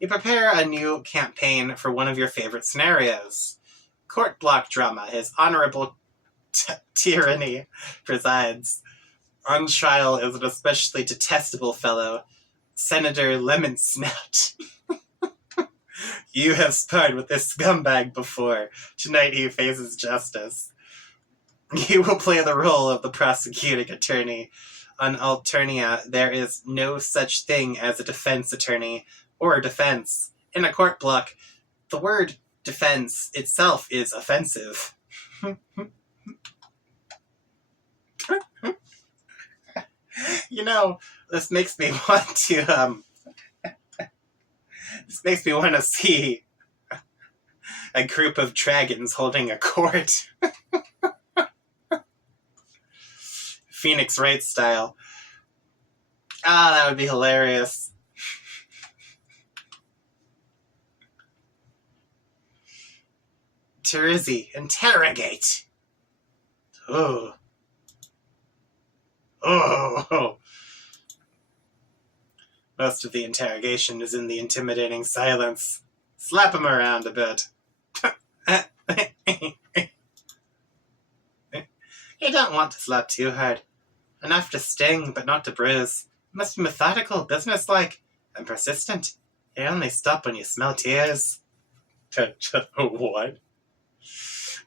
You prepare a new campaign for one of your favorite scenarios. Court block drama. His honorable tyranny presides. On trial is an especially detestable fellow, Senator Lemon Snout. You have sparred with this scumbag before. Tonight he faces justice. You will play the role of the prosecuting attorney. On Alternia, there is no such thing as a defense attorney or defense. In a court block, the word defense itself is offensive. You know, this makes me want to, this makes me want to see a group of dragons holding a court. Phoenix Wright style. Ah, that would be hilarious. Terezi, interrogate. Oh. Oh. Most of the interrogation is in the intimidating silence. Slap him around a bit. You don't want to slap too hard. Enough to sting, but not to bruise. You must be methodical, businesslike, and persistent. You only stop when you smell tears. What?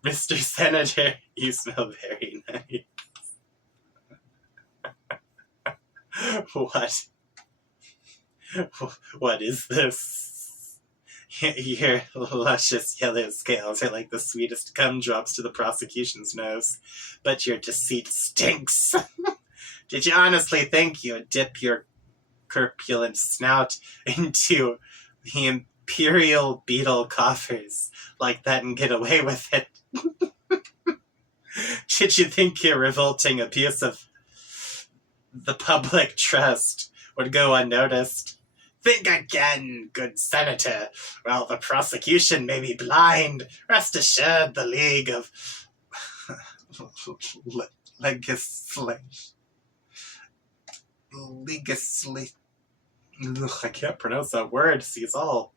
Mr. Senator, you smell very nice. What? What is this? Your luscious yellow scales are like the sweetest gumdrops to the prosecution's nose, but your deceit stinks. Did you honestly think you'd dip your corpulent snout into the imperial beetle coffers like that and get away with it? Did you think your revolting abuse of the public trust would go unnoticed? Think again, good senator. While the prosecution may be blind, rest assured the League of I can't pronounce that word. Sees all.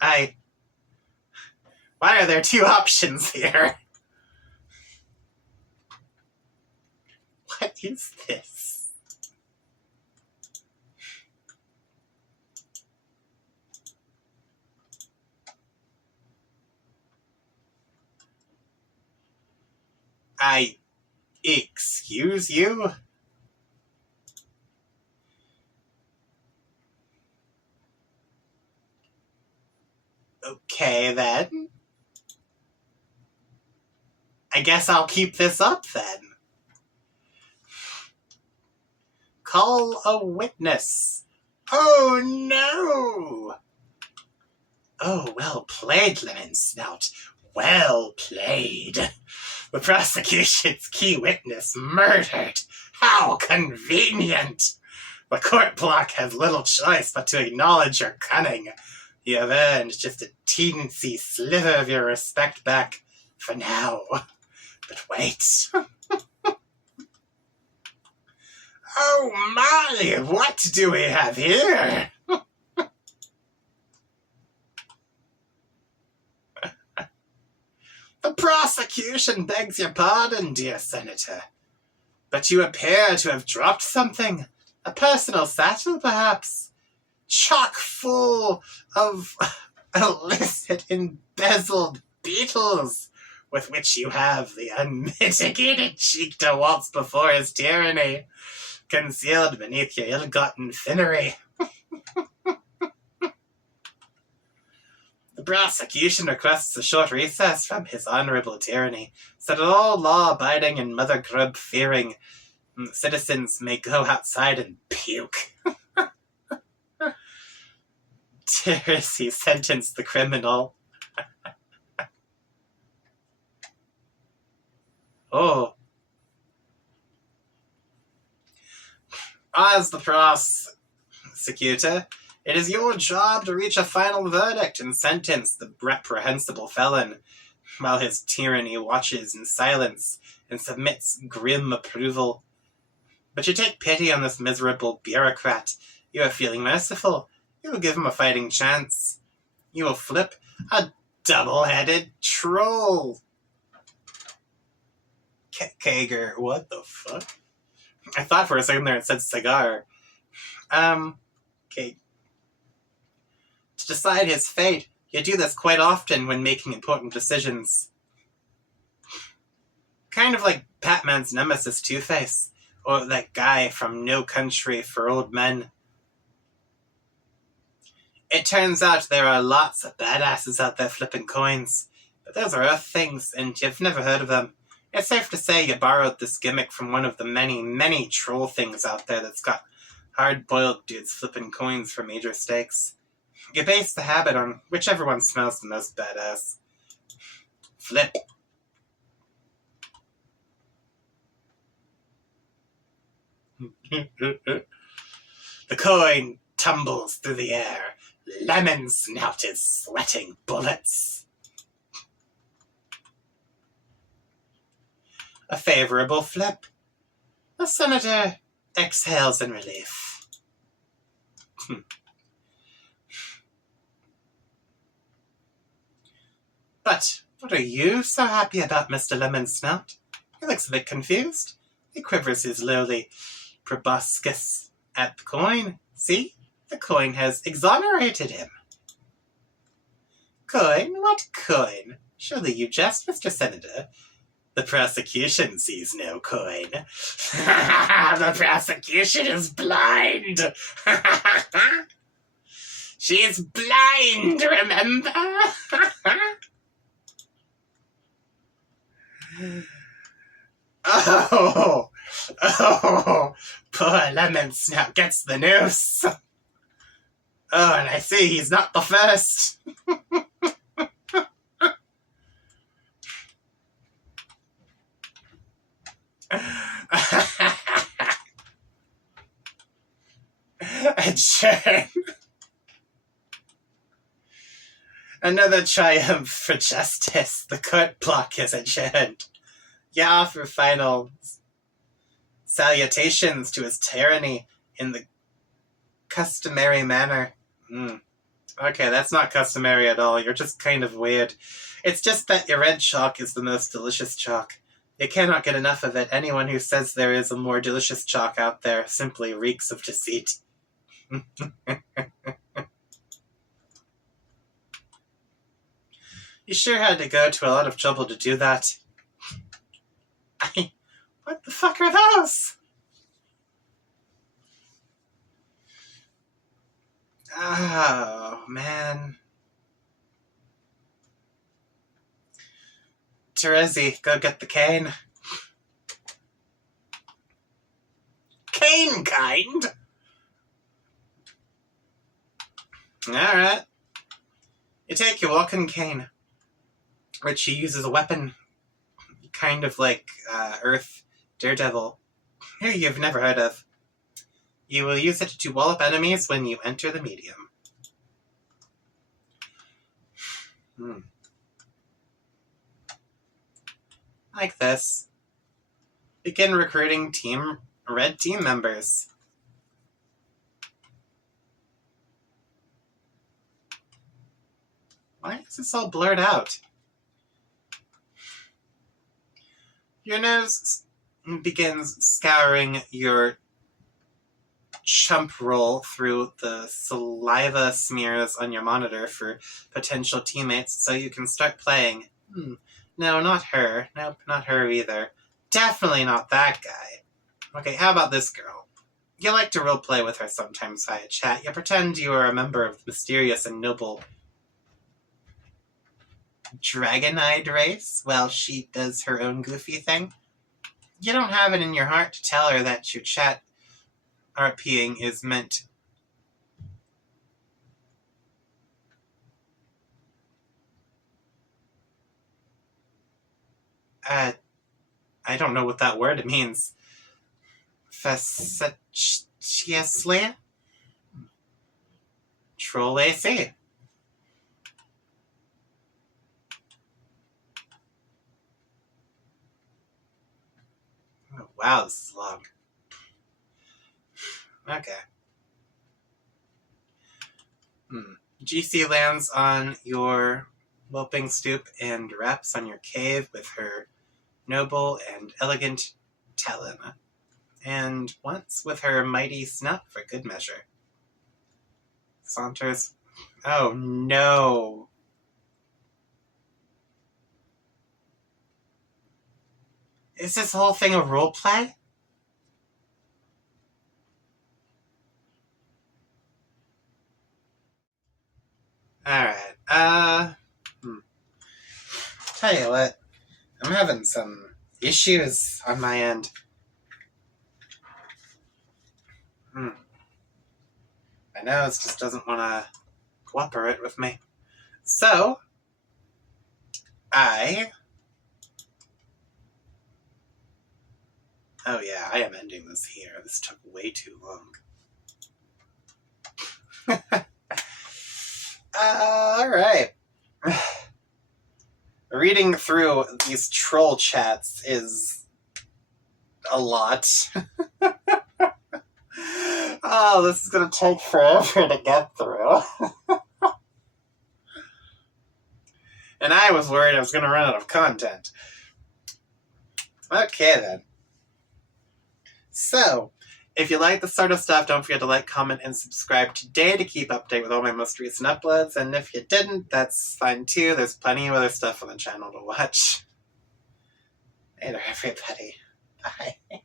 Why are there 2 options here? What is this? Excuse you? Okay, then. I guess I'll keep this up, then. call a witness. Oh no! Oh, well played, Lemon Snout. Well played. The prosecution's key witness murdered. How convenient! The court block has little choice but to acknowledge your cunning. You have earned just a teensy sliver of your respect back for now. But wait. Oh my, what do we have here? The prosecution begs your pardon, dear Senator. But you appear to have dropped something. A personal satchel, perhaps? Chock full of illicit embezzled beetles, with which you have the unmitigated cheek to waltz before his tyranny, concealed beneath your ill-gotten finery. The prosecution requests a short recess from his honourable tyranny, so that all law-abiding and mother-grub-fearing citizens may go outside and puke. He sentenced the criminal. Oh. As the prosecutor, it is your job to reach a final verdict and sentence the reprehensible felon, while his tyranny watches in silence and submits grim approval. But you take pity on this miserable bureaucrat. You are feeling merciful. You will give him a fighting chance. You will flip a double-headed troll. Kager, what the fuck? I thought for a second there it said cigar. Okay. To decide his fate, you do this quite often when making important decisions. Kind of like Batman's nemesis Two-Face, or that guy from No Country for Old Men. It turns out there are lots of badasses out there flipping coins, but those are Earth things, and you've never heard of them. It's safe to say you borrowed this gimmick from one of the many, many troll things out there that's got hard-boiled dudes flipping coins for major stakes. You base the habit on whichever one smells the most badass. Flip. The coin tumbles through the air. Lemon Snout is sweating bullets. A favorable flip. The senator exhales in relief. But what are you so happy about, Mr. Lemon Snout? He looks a bit confused. He quivers his lowly proboscis at the coin. See? The coin has exonerated him. Coin? What coin? Surely you jest, Mr. Senator. The prosecution sees no coin. The prosecution is blind. She's blind, remember? Oh, poor Lemon Snout gets the noose. Oh, and I see he's not the first. Adjourn. Another triumph for justice. The court block is adjourned. You offer final salutations to his tyranny in the customary manner. Okay, that's not customary at all. You're just kind of weird. It's just that your red chalk is the most delicious chalk. You cannot get enough of it. Anyone who says there is a more delicious chalk out there simply reeks of deceit. You sure had to go to a lot of trouble to do that. What the fuck are those? Oh, man. Terezi, go get the cane. Cane! mean kind. Alright. You take your walking cane, which you use as a weapon, kind of like Earth Daredevil, who you've never heard of. You will use it to wall up enemies when you enter the medium. Like this. Begin recruiting red team members. Why is this all blurred out? Your nose begins scouring your chump roll through the saliva smears on your monitor for potential teammates so you can start playing. No, not her. Nope, not her either. Definitely not that guy. Okay, how about this girl? You like to roleplay with her sometimes via chat. You pretend you are a member of the mysterious and noble Dragonide race while she does her own goofy thing. You don't have it in your heart to tell her that your chat RPing is meant I don't know what that word means. Facetiously? Troll AC. Oh, wow, this is long. Okay. GC lands on your loping stoop and raps on your cave with her noble and elegant talon, and once with her mighty snout for good measure. Saunters. Oh no. Is this whole thing a roleplay? Alright, tell you what, I'm having some issues on my end. My nose just doesn't want to cooperate with me. So, oh yeah, I am ending this here. This took way too long. Alright. Reading through these troll chats is a lot. Oh, this is going to take forever to get through. And I was worried I was going to run out of content. Okay, then. So, if you like this sort of stuff, don't forget to like, comment, and subscribe today to keep up to date with all my most recent uploads. And if you didn't, that's fine too. There's plenty of other stuff on the channel to watch. Later, everybody. Bye.